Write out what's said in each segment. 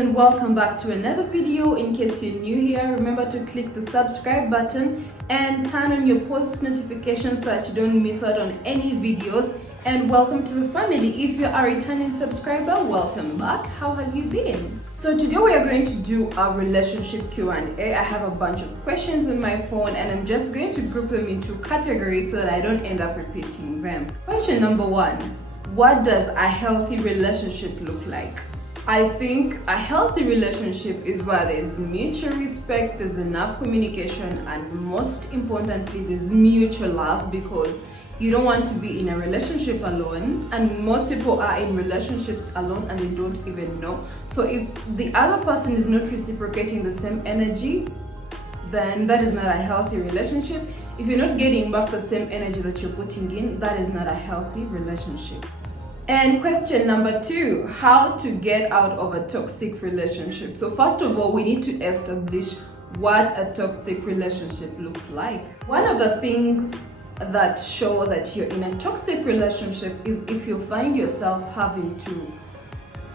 and welcome back to another video. In case you're new here, remember to click the subscribe button and turn on your post notifications so that you don't miss out on any videos. And welcome to the family. If you are a returning subscriber, welcome back. How have you been? So today we are going to do a relationship Q&A. I have a bunch of questions on my phone and I'm just going to group them into categories so that I don't end up repeating them. Question number 1. What does a healthy relationship look like? I think a healthy relationship is where there's mutual respect, there's enough communication, and most importantly, there's mutual love, because you don't want to be in a relationship alone, and most people are in relationships alone and they don't even know. So if the other person is not reciprocating the same energy, then that is not a healthy relationship. If you're not getting back the same energy that you're putting in, that is not a healthy relationship. And question number 2, how to get out of a toxic relationship. So first of all, we need to establish what a toxic relationship looks like. One of the things that show that you're in a toxic relationship is if you find yourself having to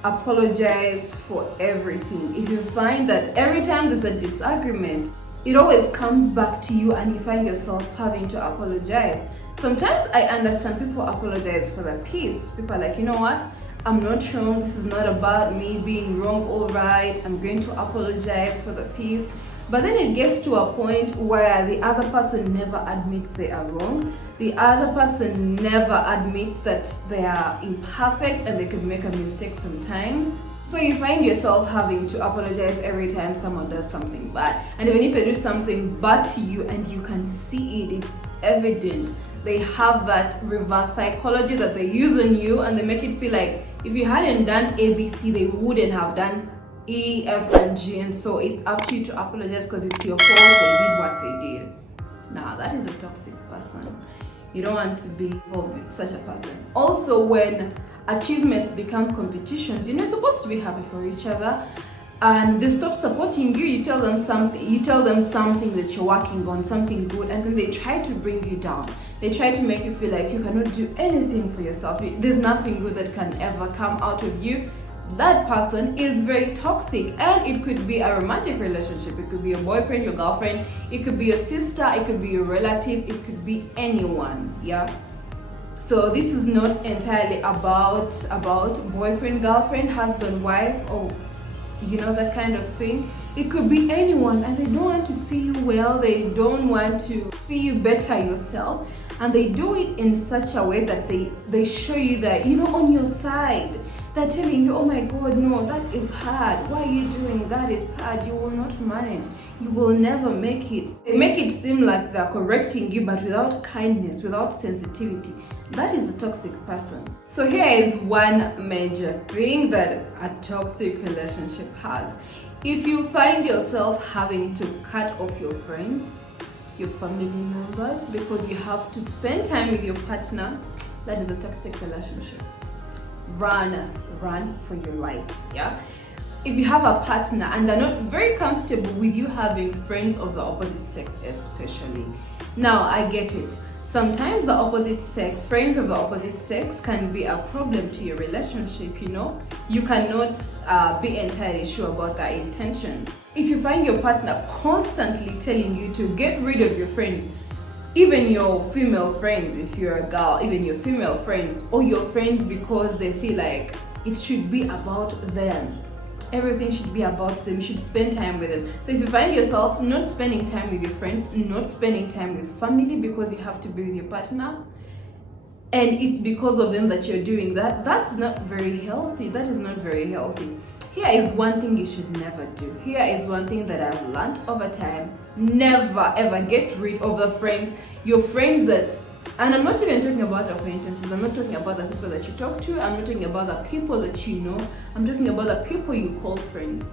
apologize for everything. If you find that every time there's a disagreement, it always comes back to you and you find yourself having to apologize. Sometimes I understand people apologize for their peace. People are like, you know what? I'm not wrong. This is not about me being wrong or right. I'm going to apologize for the peace. But then it gets to a point where the other person never admits they are wrong. The other person never admits that they are imperfect and they could make a mistake sometimes. So you find yourself having to apologize every time someone does something bad. And even if they do something bad to you and you can see it, it's evident. They have that reverse psychology that they use on you, and they make it feel like if you hadn't done ABC, they wouldn't have done E, F, and G. And so it's up to you to apologize because it's your fault they did what they did. Now, that is a toxic person. You don't want to be involved with such a person. Also, when achievements become competitions, you're not supposed to be happy for each other, and they stop supporting you. You tell them something that you're working on, something good, and then they try to bring you down. They try to make you feel like you cannot do anything for yourself. There's nothing good that can ever come out of you. That person is very toxic, and it could be a romantic relationship. It could be your boyfriend, your girlfriend, it could be your sister, it could be your relative, it could be anyone. Yeah. So this is not entirely about boyfriend, girlfriend, husband, wife, or that kind of thing. It could be anyone, and they don't want to see you well. They don't want to see you better yourself, and they do it in such a way that they show you that on your side. They're telling you, oh my God, no, that is hard. Why are you doing that? It's hard. You will not manage. You will never make it. They make it seem like they're correcting you, but without kindness, without sensitivity. That is a toxic person. So here is one major thing that a toxic relationship has. If you find yourself having to cut off your friends, your family members, because you have to spend time with your partner, that is a toxic relationship. Run for your life. Yeah. If you have a partner and they're not very comfortable with you having friends of the opposite sex, especially. Now, I get it. Sometimes friends of the opposite sex can be a problem to your relationship. You cannot be entirely sure about their intentions. If you find your partner constantly telling you to get rid of your friends, even your female friends, if you're a girl, even your female friends, or your friends, because they feel like it should be about them. Everything should be about them. You should spend time with them. So if you find yourself not spending time with your friends, not spending time with family because you have to be with your partner, and it's because of them that you're doing that, that's not very healthy. That is not very healthy. Here is one thing you should never do. Here is one thing that I've learned over time. Never ever get rid of your friends that, and I'm not even talking about acquaintances, I'm not talking about the people that you talk to, I'm not talking about the people that you know, I'm talking about the people you call friends.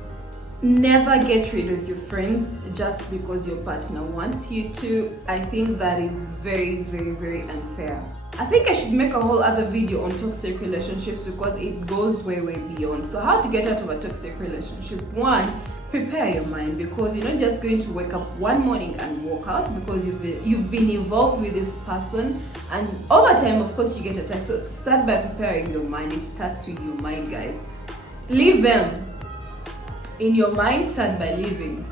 Never get rid of your friends just because your partner wants you to. I think that is very, very, very unfair. I think I should make a whole other video on toxic relationships because it goes way, way beyond. So how to get out of a toxic relationship? 1, prepare your mind, because you're not just going to wake up one morning and walk out, because you've been involved with this person, and over time, of course, you get attached. So start by preparing your mind. It starts with your mind, guys. Leave them. in your mind, start by living,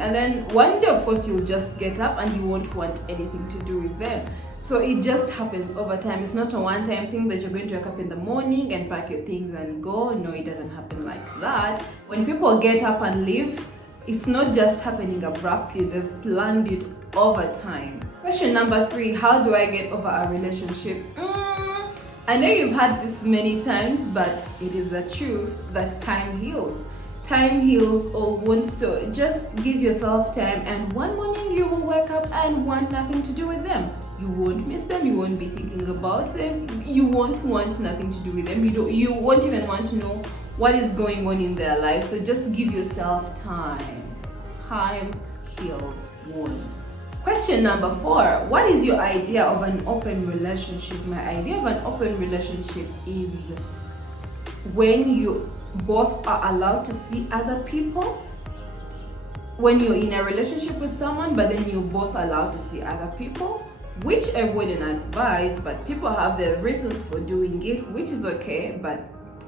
and then one day of course you'll just get up and you won't want anything to do with them. So it just happens over time. It's not a one-time thing that you're going to wake up in the morning and pack your things and go. No, it doesn't happen like that. When people get up and leave, it's not just happening abruptly. They've planned it over time. Question number 3, how do I get over a relationship? I know you've had this many times, but it is the truth that time heals. Time heals all wounds, so just give yourself time, and one morning you will wake up and want nothing to do with them. You won't miss them, you won't be thinking about them, you won't want nothing to do with them, you won't even want to know what is going on in their life. So just give yourself time. Time heals wounds. Question number 4, what is your idea of an open relationship? My idea of an open relationship is when you both are allowed to see other people. When you're in a relationship with someone, but then you're both allowed to see other people, which I wouldn't advise, but people have their reasons for doing it, which is okay, but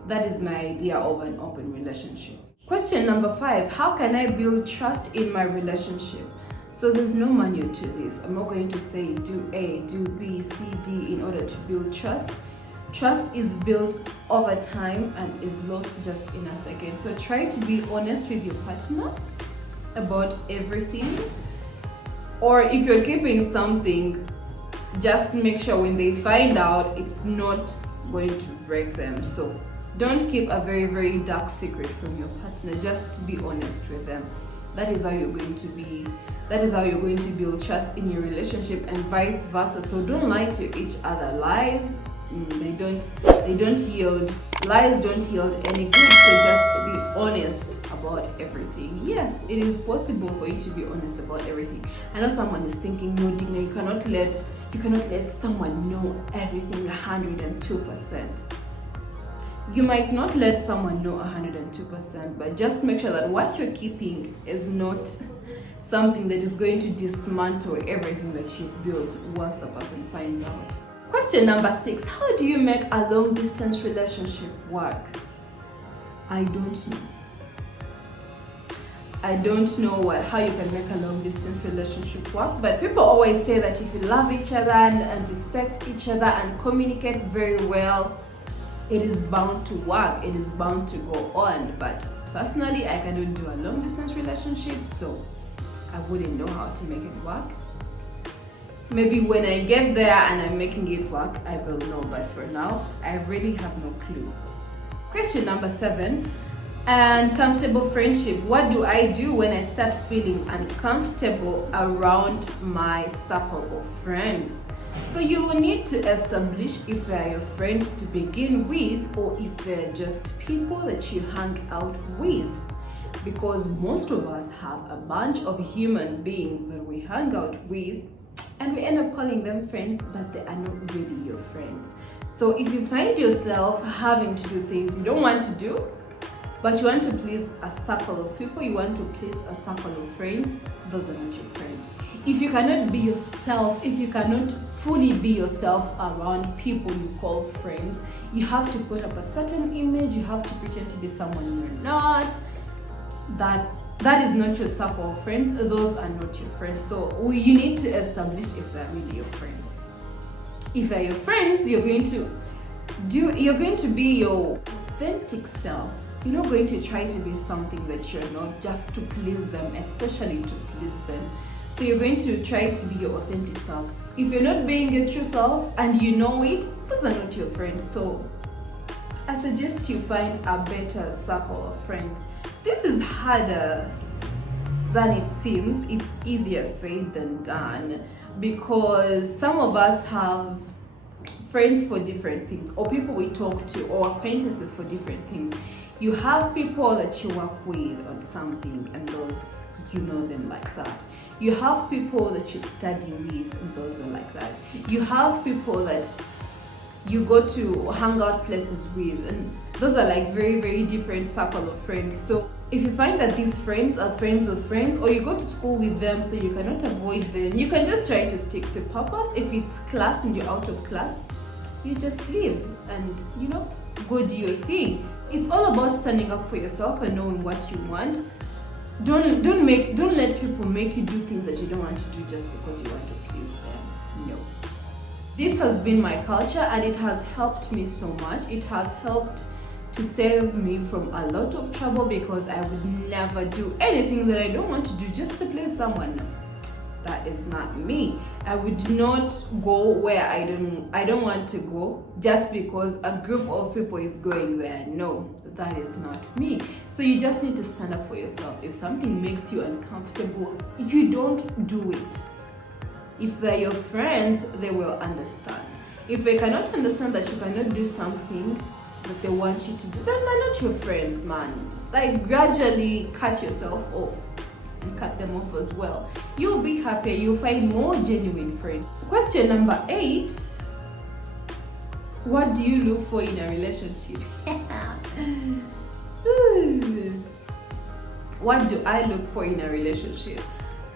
that is my idea of an open relationship. Question number 5, how can I build trust in my relationship? So there's no manual to this. I'm not going to say do A, do B, C, D in order to build trust. Trust is built over time and is lost just in a second. So try to be honest with your partner about everything. Or if you're keeping something, just make sure when they find out, it's not going to break them. So don't keep a very, very dark secret from your partner. Just be honest with them. That is how you're going to build trust in your relationship, and vice versa. So don't lie to each other. Lies, they don't yield. Lies don't yield any good. So just be honest about everything. Yes, it is possible for you to be honest about everything. I know someone is thinking, no, Digna, you cannot let someone know everything 102%. You might not let someone know 102%, but just make sure that what you're keeping is not something that is going to dismantle everything that you've built once the person finds out. Question number 6, how do you make a long distance relationship work? I don't know. I don't know how you can make a long distance relationship work, but people always say that if you love each other and respect each other and communicate very well, it is bound to work, it is bound to go on. But personally, I cannot do a long distance relationship, so I wouldn't know how to make it work. Maybe when I get there and I'm making it work, I will know, but for now, I really have no clue. Question number 7, uncomfortable friendship. What do I do when I start feeling uncomfortable around my circle of friends? So you will need to establish if they are your friends to begin with, or if they're just people that you hang out with. Because most of us have a bunch of human beings that we hang out with, and we end up calling them friends, but they are not really your friends. So if you find yourself having to do things you don't want to do, but you want to please a circle of people, you want to please a circle of friends, those are not your friends. If you cannot be yourself, if you cannot fully be yourself around people you call friends, you have to put up a certain image, you have to pretend to be someone you're not. That is not your circle of friends, those are not your friends. So you need to establish if they're really your friends. If they're your friends, you're going to be your authentic self. You're not going to try to be something that you're not just to please them, especially to please them. So you're going to try to be your authentic self. If you're not being your true self and you know it, those are not your friends. So I suggest you find a better circle of friends. This is harder than it seems. It's easier said than done, because some of us have friends for different things, or people we talk to, or acquaintances for different things. You have people that you work with on something, and those, you know them like that. You have people that you study with, and those are like that. You have people that you go to hangout places with, and those are like very, very different circle of friends. So if you find that these friends are friends of friends, or you go to school with them so you cannot avoid them, you can just try to stick to purpose. If it's class and you're out of class, you just leave, and go do your thing. It's all about standing up for yourself and knowing what you want. Don't let people make you do things that you don't want to do just because you want to please them. No. This has been my culture, and it has helped me so much. It has helped to save me from a lot of trouble, because I would never do anything that I don't want to do just to please someone. That is not me. I would not go where I don't want to go just because a group of people is going there. No, that is not me. So you just need to stand up for yourself. If something makes you uncomfortable, you don't do it. If they're your friends, they will understand. If they cannot understand that you cannot do something that they want you to do, then they're not your friends, man. Like, gradually cut yourself off and cut them off as well. You'll be happier. You'll find more genuine friends. Question number 8. What do you look for in a relationship? What do I look for in a relationship?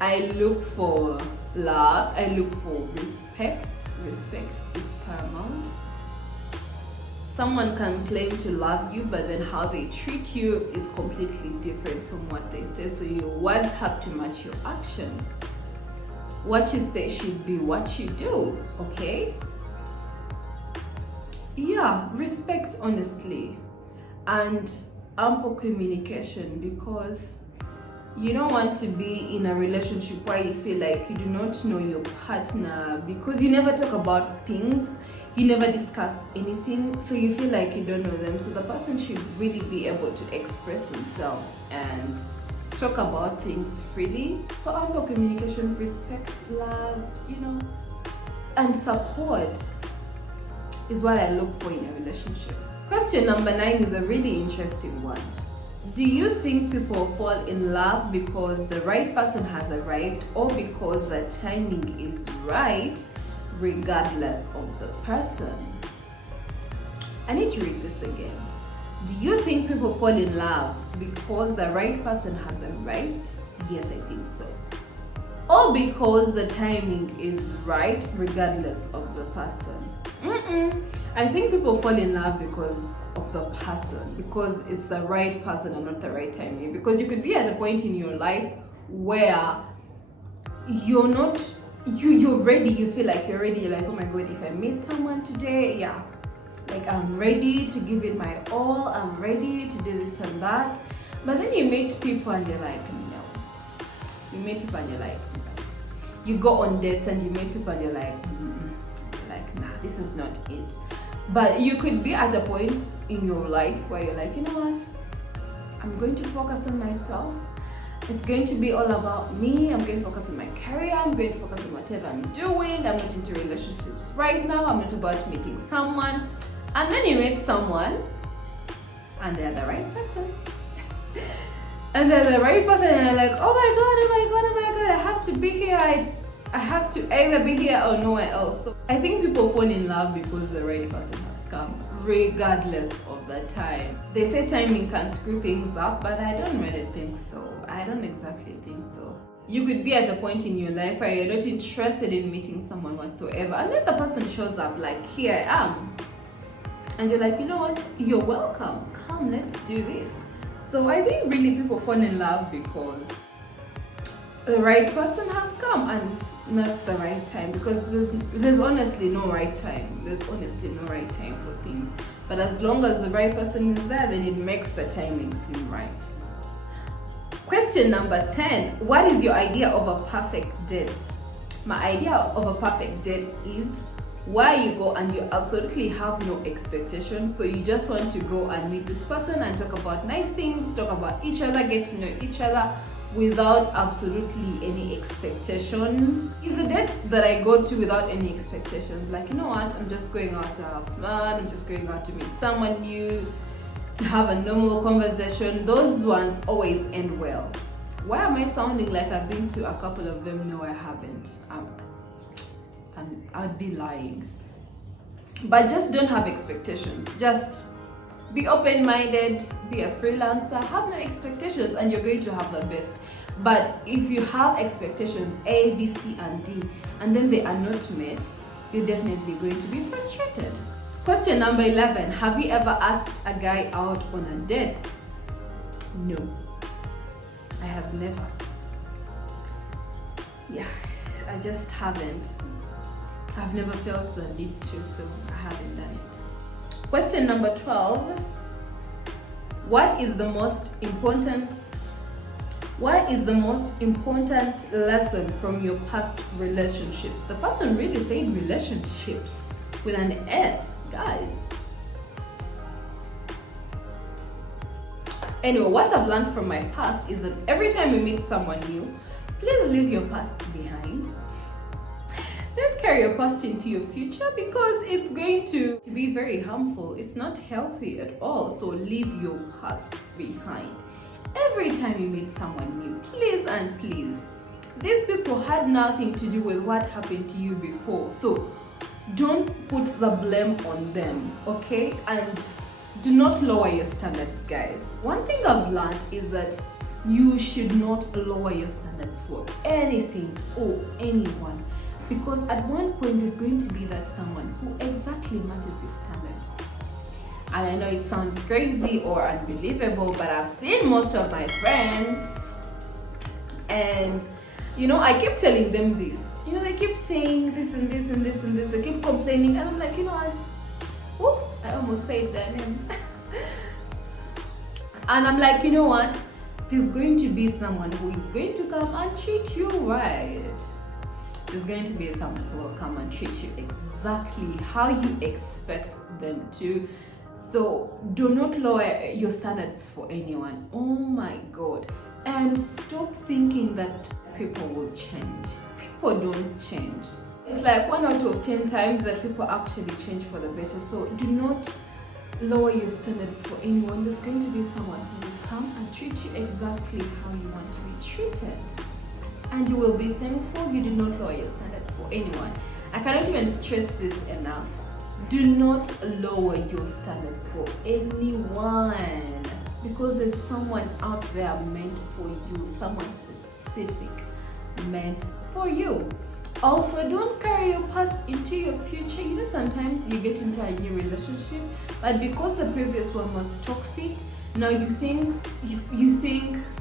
I look for love. I look for respect. Respect is paramount. Someone can claim to love you, but then how they treat you is completely different from what they say. So your words have to match your actions. What you say should be what you do, okay? Yeah, respect, honestly, and ample communication, because you don't want to be in a relationship where you feel like you do not know your partner, because you never talk about things, you never discuss anything, so you feel like you don't know them. So the person should really be able to express themselves and talk about things freely. So ample communication, respect, love, and support is what I look for in a relationship. Question number 9 is a really interesting one. Do you think people fall in love because the right person has arrived, or because the timing is right, regardless of the person? I need to read this again. Do you think people fall in love because the right person has arrived? Yes, I think so. Or because the timing is right, regardless of the person? I think people fall in love because of the person, because it's the right person and not the right timing. Because you could be at a point in your life where you're ready, you feel like you're ready, you're like, oh my god, if I meet someone today, yeah, like I'm ready to give it my all, I'm ready to do this and that. But then you meet people and you're like, no. You meet people and you're like, no. You go on dates and you meet people and you're like, nah, this is not it. But you could be at a point in your life where you're like, you know what, I'm going to focus on myself. It's going to be all about me. I'm going to focus on my career. I'm going to focus on whatever I'm doing. I'm not into relationships right now. I'm not about meeting someone. And then you meet someone and they're the right person. And they're the right person and you're like, oh my god, I have to be here. I have to either be here or nowhere else. So I think people fall in love because the right person has come, regardless of the time. They say timing can screw things up, but I don't really think so. I don't exactly think so. You could be at a point in your life where you're not interested in meeting someone whatsoever, and then the person shows up like, here I am. And you're like, you know what? You're welcome. Come, let's do this. So I think really people fall in love because the right person has come and not the right time, because there's honestly no right time. There's honestly no right time for things. But as long as the right person is there, then it makes the timing seem right. Question number 10. What is your idea of a perfect date? My idea of a perfect date is where you go and you absolutely have no expectations. So you just want to go and meet this person and talk about nice things, talk about each other, get to know each other, without absolutely any expectations. It's a date that I go to without any expectations. Like, you know what, I'm just going out to have fun, I'm just going out to meet someone new, to have a normal conversation. Those ones always end well. Why am I sounding like I've been to a couple of them? No, I haven't. I'd be lying. But just don't have expectations. Just be open-minded, be a freelancer, have no expectations, and you're going to have the best. But if you have expectations A, B, C, and D, and then they are not met, you're definitely going to be frustrated. Question number 11. Have you ever asked a guy out on a date? No, I have never. Yeah, I just haven't. I've never felt the need to, so I haven't done it. Question number 12. What is the most important lesson from your past relationships? The person really said relationships with an S, guys. Anyway, what I've learned from my past is that every time you meet someone new, please leave your past behind. Don't carry your past into your future because it's going to be very harmful. It's not healthy at all. So leave your past behind. Every time you meet someone new, please and please, these people had nothing to do with what happened to you before. So don't put the blame on them, okay? And do not lower your standards, guys. One thing I've learned is that you should not lower your standards for anything or anyone, because at one point there's going to be that someone who exactly matches your standard. And I know it sounds crazy or unbelievable, but I've seen most of my friends, and I keep telling them this. They keep saying this and this and this and this. They keep complaining, and I'm like, what? Oh, I almost said their names. And I'm like, what? There's going to be someone who is going to come and treat you right. There's going to be someone who will come and treat you exactly how you expect them to. So do not lower your standards for anyone. Oh my God. And stop thinking that people will change. People don't change. It's like 1 out of 10 times that people actually change for the better. So do not lower your standards for anyone. There's going to be someone who will come and treat you exactly how you want to be treated. And you will be thankful you did not lower your standards for anyone. I cannot even stress this enough. Do not lower your standards for anyone, because there's someone out there meant for you, someone specific meant for you. Also, don't carry your past into your future. Sometimes you get into a new relationship, but because the previous one was toxic, now you think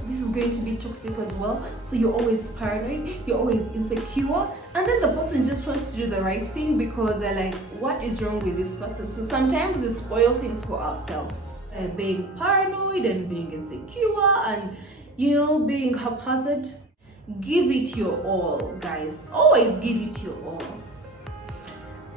this is going to be toxic as well. So you're always paranoid, you're always insecure, and then the person just wants to do the right thing because they're like, what is wrong with this person? So sometimes we spoil things for ourselves, being paranoid and being insecure and being haphazard. Give it your all, guys. Always give it your all.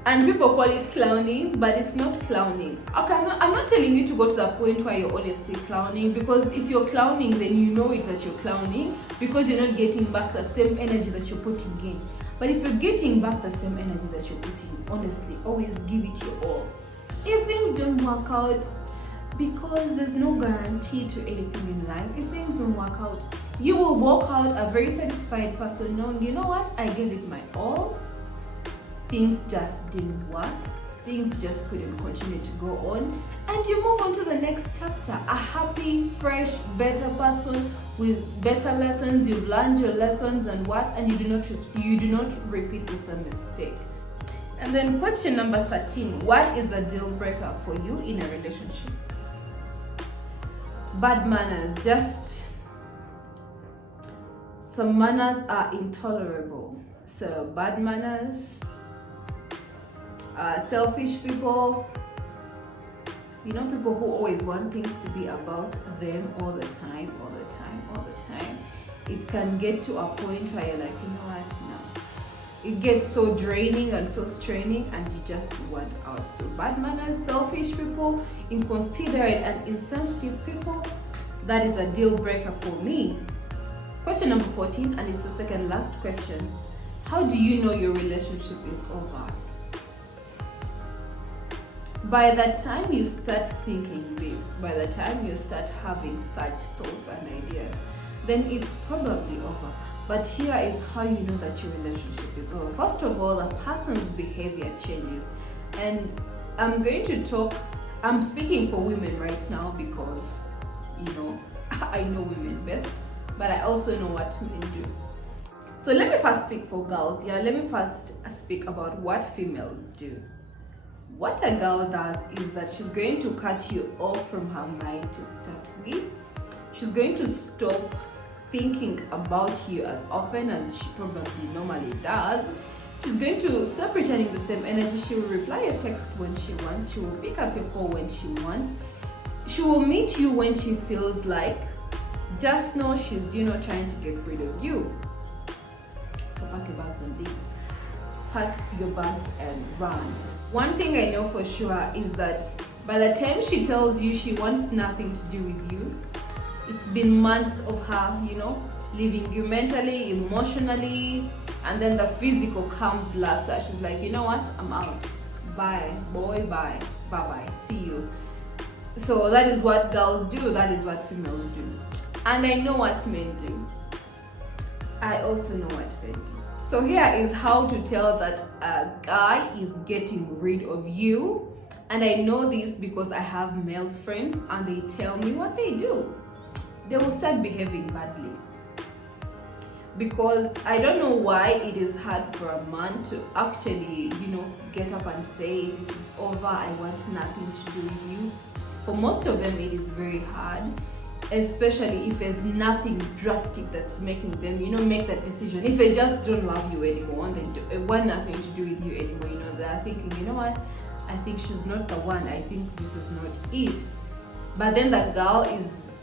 And people call it clowning, but it's not clowning. Okay, I'm not telling you to go to the point where you're honestly clowning, because if you're clowning, then you know it that you're clowning because you're not getting back the same energy that you're putting in. But if you're getting back the same energy that you're putting in, honestly, always give it your all. If things don't work out, because there's no guarantee to anything in life, if things don't work out, you will walk out a very satisfied person knowing, you know what, I gave it my all. Things just didn't work. Things just couldn't continue to go on. And you move on to the next chapter. A happy, fresh, better person with better lessons. You've learned your lessons and you do not repeat the same mistake. And then question number 13. What is a deal breaker for you in a relationship? Bad manners. Just some manners are intolerable. So bad manners. Selfish people, people who always want things to be about them all the time. It can get to a point where you're like, no. It gets so draining and so straining, and you just want out. So bad manners, selfish people, inconsiderate and insensitive people, that is a deal breaker for me. Question number 14, and it's the second last question. How do you know your relationship is over? By the time you start thinking this, by the time you start having such thoughts and ideas, then it's probably over. But here is how you know that your relationship is over. First of all, the person's behavior changes. And I'm speaking for women right now because, I know women best, but I also know what men do. So let me first speak for girls. Let me first speak about what females do. What a girl does is that she's going to cut you off from her mind to start with. She's going to stop thinking about you as often as she probably normally does. She's going to stop returning the same energy. She will reply a text when she wants. She will pick up a call when she wants. She will meet you when she feels like. Just know she's, trying to get rid of you. So pack your bags and leave. Pack your bags and run. One thing I know for sure is that by the time she tells you she wants nothing to do with you, it's been months of her, leaving you mentally, emotionally, and then the physical comes last. So she's like, you know what? I'm out. Bye, boy, bye. Bye-bye. See you. So that is what girls do. That is what females do. And I know what men do. I also know what men do. So here is how to tell that a guy is getting rid of you. And I know this because I have male friends and they tell me what they do. They will start behaving badly. Because I don't know why it is hard for a man to actually, get up and say, this is over, I want nothing to do with you. For most of them, it is very hard. Especially if there's nothing drastic that's making them, make that decision. If they just don't love you anymore and they want nothing to do with you anymore, they're thinking, you know what, I think she's not the one, I think this is not it. But then the girl is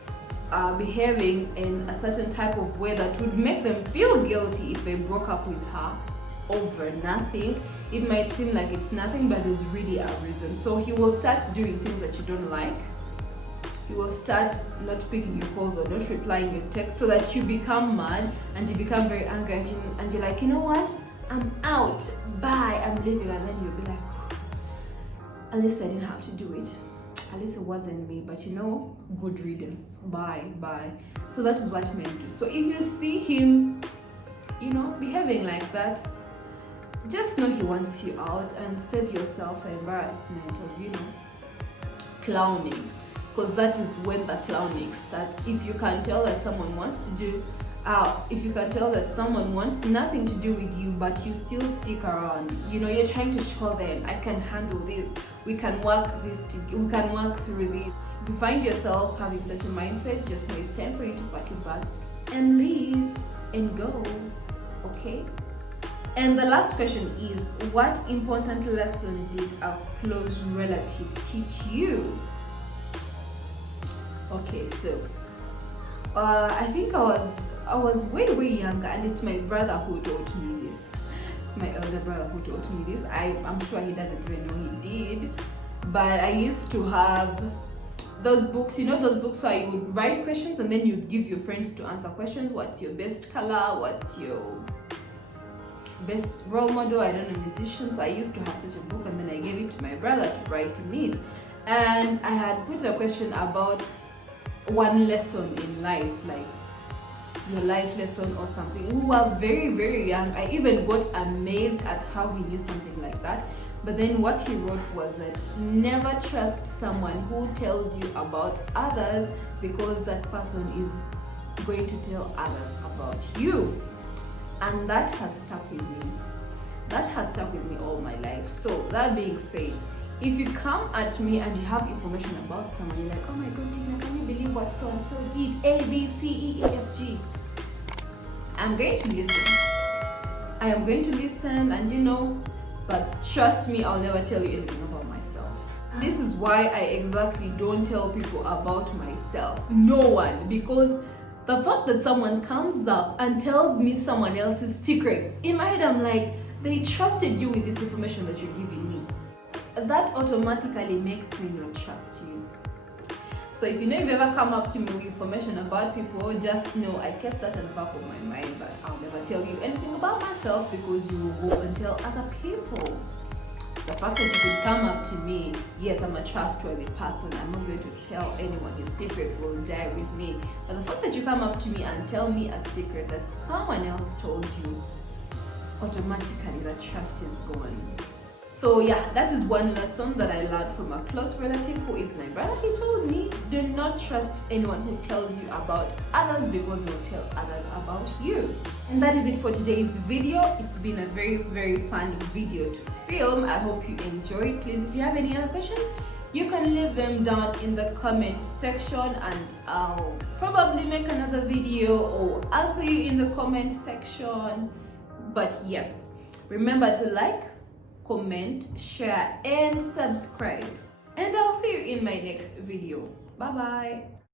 behaving in a certain type of way that would make them feel guilty if they broke up with her over nothing. It might seem like it's nothing, but there's really a reason. So he will start doing things that you don't like. He will start not picking your calls or not replying your texts, so that you become mad and you become very angry and you're like, you know what? I'm out. Bye. I'm leaving. And then you'll be like, at least I didn't have to do it. At least it wasn't me. But good riddance. Bye. Bye. So that is what men do. So if you see him, behaving like that, just know he wants you out, and save yourself the embarrassment of, clowning. Because that is when the clowning starts. If you can tell that someone wants nothing to do with you, but you still stick around, you're trying to show them, I can handle this, we can work through this. If you find yourself having such a mindset, just know it's time for you to pack your bags and leave and go, okay? And the last question is, what important lesson did a close relative teach you? Okay, so I think I was way younger, and it's my brother who taught me this. It's my elder brother who taught me this. I'm sure he doesn't even know he did, but I used to have those books, those books where you would write questions and then you'd give your friends to answer questions. What's your best color? What's your best role model? I don't know, musicians. So I used to have such a book, and then I gave it to my brother to write in it. And I had put a question about one lesson in life, like your life lesson or something. We were very young. I even got amazed at how he knew something like that. But then what he wrote was that never trust someone who tells you about others, because that person is going to tell others about you. And that has stuck with me. That has stuck with me all my life. So that being said, if you come at me and you have information about someone, you're like, oh my god, Tina, can you believe what so and so did? A, B, C, E, F, G. I'm going to listen. I am going to listen, and but trust me, I'll never tell you anything about myself. This is why I exactly don't tell people about myself. No one. Because the fact that someone comes up and tells me someone else's secrets, in my head I'm like, they trusted you with this information that you're giving me. That automatically makes me not trust you. So if you've ever come up to me with information about people, just know I kept that at the back of my mind, but I'll never tell you anything about myself, because you will go and tell other people. The fact that you could come up to me, yes, I'm a trustworthy person, I'm not going to tell anyone, your secret will die with me. But the fact that you come up to me and tell me a secret that someone else told you, automatically that trust is gone. So yeah, that is one lesson that I learned from a close relative who is my brother. He told me, do not trust anyone who tells you about others, because they'll tell others about you. And that is it for today's video. It's been a very funny video to film. I hope you enjoyed. Please, if you have any other questions, you can leave them down in the comment section, and I'll probably make another video or answer you in the comment section. But yes, remember to like, comment, share, and subscribe. And I'll see you in my next video. Bye bye.